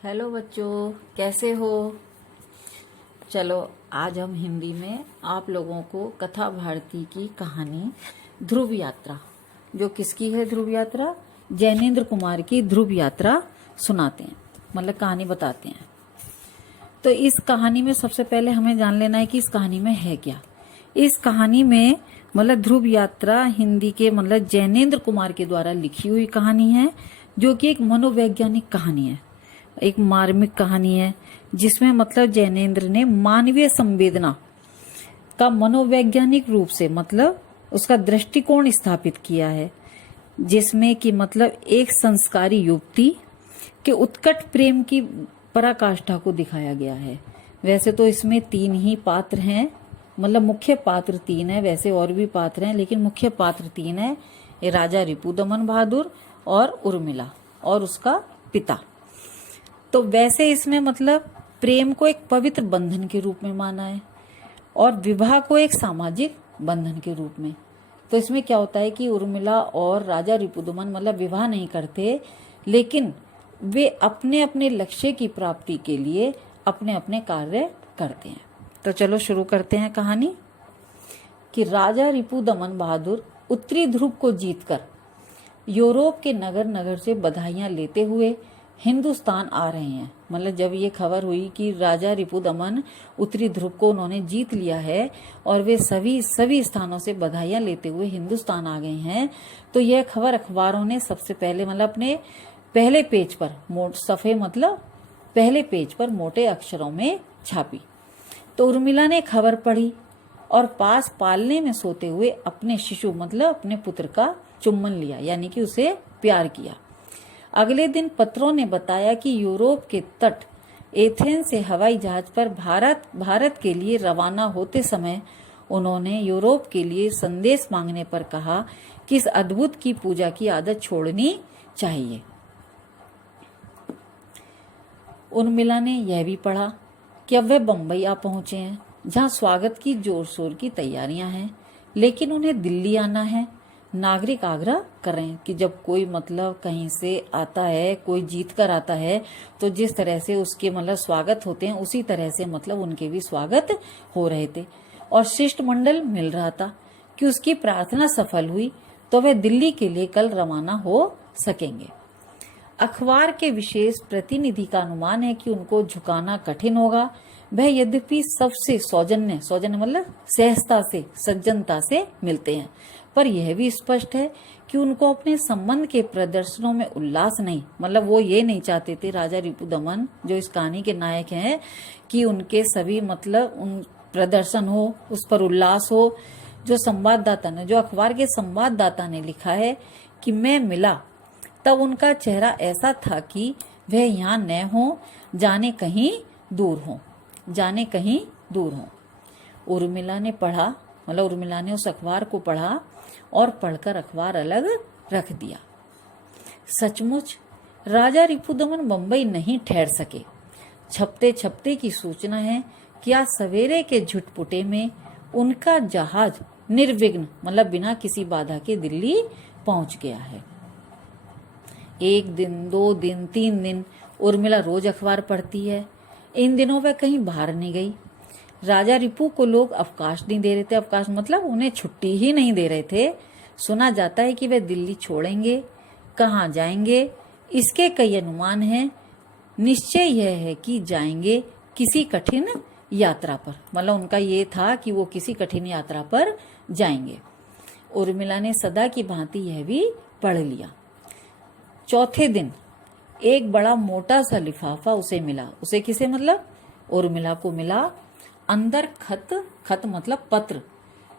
Hello बच्चों, कैसे हो। चलो आज हम हिंदी में आप लोगों को कथा भारती की कहानी ध्रुव यात्रा, जो किसकी है ध्रुव यात्रा, जैनेन्द्र कुमार की ध्रुव यात्रा सुनाते हैं, मतलब कहानी बताते हैं। तो इस कहानी में सबसे पहले हमें जान लेना है कि इस कहानी में है क्या। इस कहानी में मतलब ध्रुव यात्रा हिंदी के मतलब जैनेन्द्र कुमार के द्वारा लिखी हुई कहानी है, जो कि एक मनोवैज्ञानिक कहानी है, एक मार्मिक कहानी है, जिसमें मतलब जैनेन्द्र ने मानवीय संवेदना का मनोवैज्ञानिक रूप से मतलब उसका दृष्टिकोण स्थापित किया है, जिसमें कि मतलब एक संस्कारी युवती के उत्कट प्रेम की पराकाष्ठा को दिखाया गया है। वैसे तो इसमें 3 ही पात्र हैं, मतलब मुख्य पात्र 3 है, वैसे और भी पात्र हैं लेकिन मुख्य पात्र 3 है। ये राजा रिपुदमन बहादुर और उर्मिला और उसका पिता। तो वैसे इसमें मतलब प्रेम को एक पवित्र बंधन के रूप में माना है और विवाह को एक सामाजिक बंधन के रूप में। तो इसमें क्या होता है कि उर्मिला और राजा रिपुदमन मतलब विवाह नहीं करते, लेकिन वे अपने अपने लक्ष्य की प्राप्ति के लिए अपने अपने कार्य करते हैं। तो चलो शुरू करते हैं कहानी। कि राजा रिपुदमन बहादुर उत्तरी ध्रुव को जीतकर यूरोप के नगर नगर से बधाइयां लेते हुए हिंदुस्तान आ रहे हैं। मतलब जब ये खबर हुई कि राजा रिपुदमन उत्तरी ध्रुव को उन्होंने जीत लिया है और वे सभी स्थानों से बधाइयां लेते हुए हिंदुस्तान आ गए हैं, तो यह खबर अखबारों ने सबसे पहले मतलब अपने पहले पेज पर सफ़े मतलब पहले पेज पर मोटे अक्षरों में छापी। तो उर्मिला ने खबर पढ़ी और पास पालने में सोते हुए अपने शिशु मतलब अपने पुत्र का चुम्बन लिया, यानी कि उसे प्यार किया। अगले दिन पत्रों ने बताया कि यूरोप के तट एथेंस से हवाई जहाज पर भारत के लिए रवाना होते समय उन्होंने यूरोप के लिए संदेश मांगने पर कहा कि इस अद्भुत की पूजा की आदत छोड़नी चाहिए। उर्मिला ने यह भी पढ़ा कि अब वे बम्बई आ पहुंचे हैं, जहां स्वागत की जोर शोर की तैयारियां हैं, लेकिन उन्हें दिल्ली आना है। नागरिक आग्रह कर रहे हैं कि जब कोई मतलब कहीं से आता है, कोई जीत कर आता है, तो जिस तरह से उसके मतलब स्वागत होते हैं उसी तरह से मतलब उनके भी स्वागत हो रहे थे। और शिष्टमंडल मिल रहा था कि उसकी प्रार्थना सफल हुई तो वह दिल्ली के लिए कल रवाना हो सकेंगे। अखबार के विशेष प्रतिनिधि का अनुमान है कि उनको झुकाना कठिन होगा। वह यद्यपि सबसे सौजन्य मतलब सहजता से सज्जनता से मिलते हैं, पर यह भी स्पष्ट है कि उनको अपने संबंध के प्रदर्शनों में उल्लास नहीं, मतलब वो ये नहीं चाहते थे राजा रिपुदमन जो इस कहानी के नायक हैं कि उनके सभी मतलब उन प्रदर्शन हो, उस पर उल्लास हो। जो संवाददाता ने, जो अखबार के संवाददाता ने लिखा है कि मैं मिला तब उनका चेहरा ऐसा था कि वह यहाँ न हो, जाने कहीं दूर हो। उर्मिला ने पढ़ा, मतलब उर्मिला ने उस अखबार को पढ़ा और पढ़कर अखबार अलग रख दिया। सचमुच राजा रिपुदमन बंबई नहीं ठहर सके। छपते की सूचना है कि आज सवेरे के झुटपुटे में उनका जहाज निर्विघ्न मतलब बिना किसी बाधा के दिल्ली पहुंच गया है। 1 दिन, 2 दिन, 3 दिन उर्मिला रोज अखबार पढ़ती है। इन दिनों वह कहीं बाहर नहीं गई। राजा रिपु को लोग अवकाश नहीं दे रहे थे, अवकाश मतलब उन्हें छुट्टी ही नहीं दे रहे थे। सुना जाता है कि वे दिल्ली छोड़ेंगे, कहाँ जाएंगे इसके कई अनुमान हैं। निश्चय यह है कि जाएंगे किसी कठिन यात्रा पर, मतलब उनका ये था कि वो किसी कठिन यात्रा पर जाएंगे। उर्मिला ने सदा की भांति यह भी पढ़ लिया। चौथे दिन एक बड़ा मोटा सा लिफाफा उसे मिला। उसे किसे मतलब उर्मिला को मिला। अंदर खत मतलब पत्र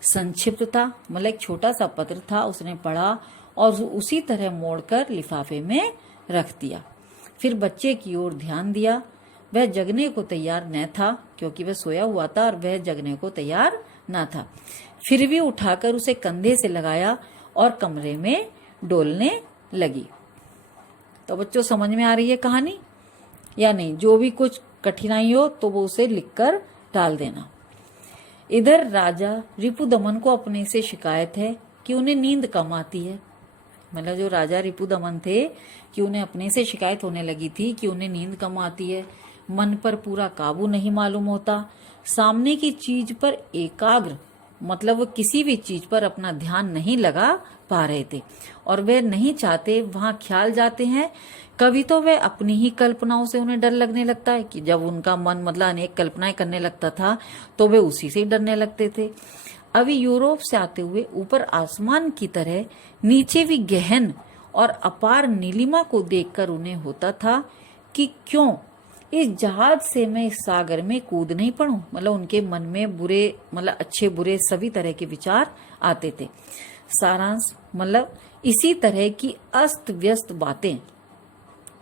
संक्षिप्त था, मतलब एक छोटा सा पत्र था। उसने पढ़ा और उसी तरह मोड़कर लिफाफे में रख दिया। फिर बच्चे की ओर ध्यान दिया। वह जगने को तैयार न था, क्योंकि वह सोया हुआ था और वह जगने को तैयार न था। फिर भी उठाकर उसे कंधे से लगाया और कमरे में डोलने लगी। तो बच्चों समझ में आ रही है कहानी या नहीं? जो भी कुछ कठिनाई हो तो वो उसे लिखकर डाल देना। इधर राजा रिपुदमन को अपने से शिकायत है कि उन्हें नींद कम आती है। मतलब जो राजा रिपुदमन थे कि उन्हें अपने से शिकायत होने लगी थी कि उन्हें नींद कम आती है, मन पर पूरा काबू नहीं मालूम होता, सामने की चीज पर एकाग्र मतलब वो किसी भी चीज पर अपना ध्यान नहीं लगा पा रहे थे और वे नहीं चाहते वहां ख्याल जाते हैं। कभी तो वे अपनी ही कल्पनाओं से उन्हें डर लगने लगता है कि जब उनका मन मतलब अनेक कल्पनाएं करने लगता था तो वे उसी से डरने लगते थे। अभी यूरोप से आते हुए ऊपर आसमान की तरह नीचे भी गहन और अपार नीलिमा को देखकर उन्हें होता था कि क्यों इस जहाज से मैं इस सागर में कूद नहीं पड़ूं। मतलब उनके मन में बुरे मतलब अच्छे बुरे सभी तरह के विचार आते थे। सारांश मतलब इसी तरह की अस्त व्यस्त बातें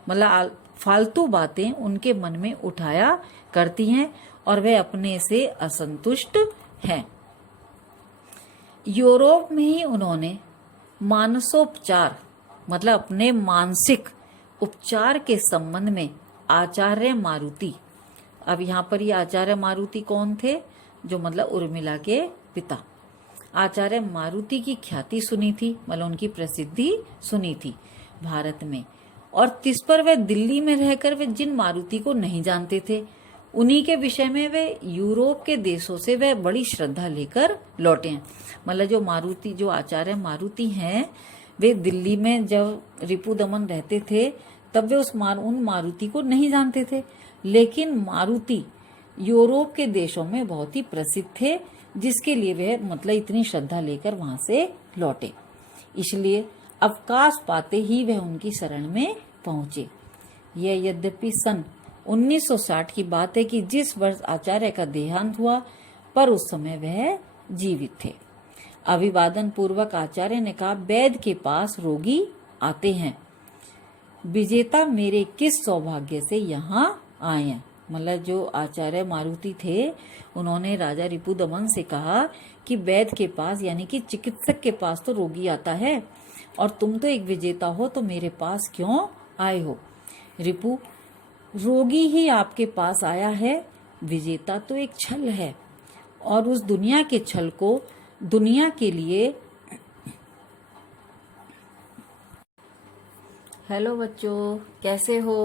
मतलब फालतू बातें उनके मन में उठाया करती हैं और वे अपने से असंतुष्ट हैं। यूरोप में ही उन्होंने मानसोपचार मतलब अपने मानसिक उपचार के संबंध में आचार्य मारुति, अब यहाँ पर ये आचार्य मारुति कौन थे, जो मतलब उर्मिला के पिता, आचार्य मारुति की ख्याति सुनी थी, मतलब उनकी प्रसिद्धि सुनी थी भारत में। और तिस पर वे दिल्ली में रहकर वे जिन मारुति को नहीं जानते थे उन्हीं के विषय में वे यूरोप के देशों से वे बड़ी श्रद्धा लेकर लौटे हैं। मतलब जो मारुति जो आचार्य मारुति हैं वे दिल्ली में जब रिपुदमन रहते थे तब वे उन मारुति को नहीं जानते थे, लेकिन मारुति यूरोप के देशों में बहुत ही प्रसिद्ध थे जिसके लिए वे मतलब इतनी श्रद्धा लेकर वहां से लौटे। इसलिए अवकाश पाते ही वह उनकी शरण में पहुंचे। यह यद्यपि सन 1960 की बात है कि जिस वर्ष आचार्य का देहांत हुआ, पर उस समय वह जीवित थे। अभिवादन पूर्वक आचार्य ने कहा, वैद्य के पास रोगी आते हैं, विजेता मेरे किस सौभाग्य से यहाँ आए हैं। मतलब जो आचार्य मारुति थे उन्होंने राजा रिपुदमन से कहा कि वैद्य के पास यानी कि चिकित्सक के पास तो रोगी आता है और तुम तो एक विजेता हो, तो मेरे पास क्यों आए हो। रिपु, रोगी ही आपके पास आया है, विजेता तो एक छल है और उस दुनिया के छल को दुनिया के लिए। हेलो बच्चों, कैसे हो।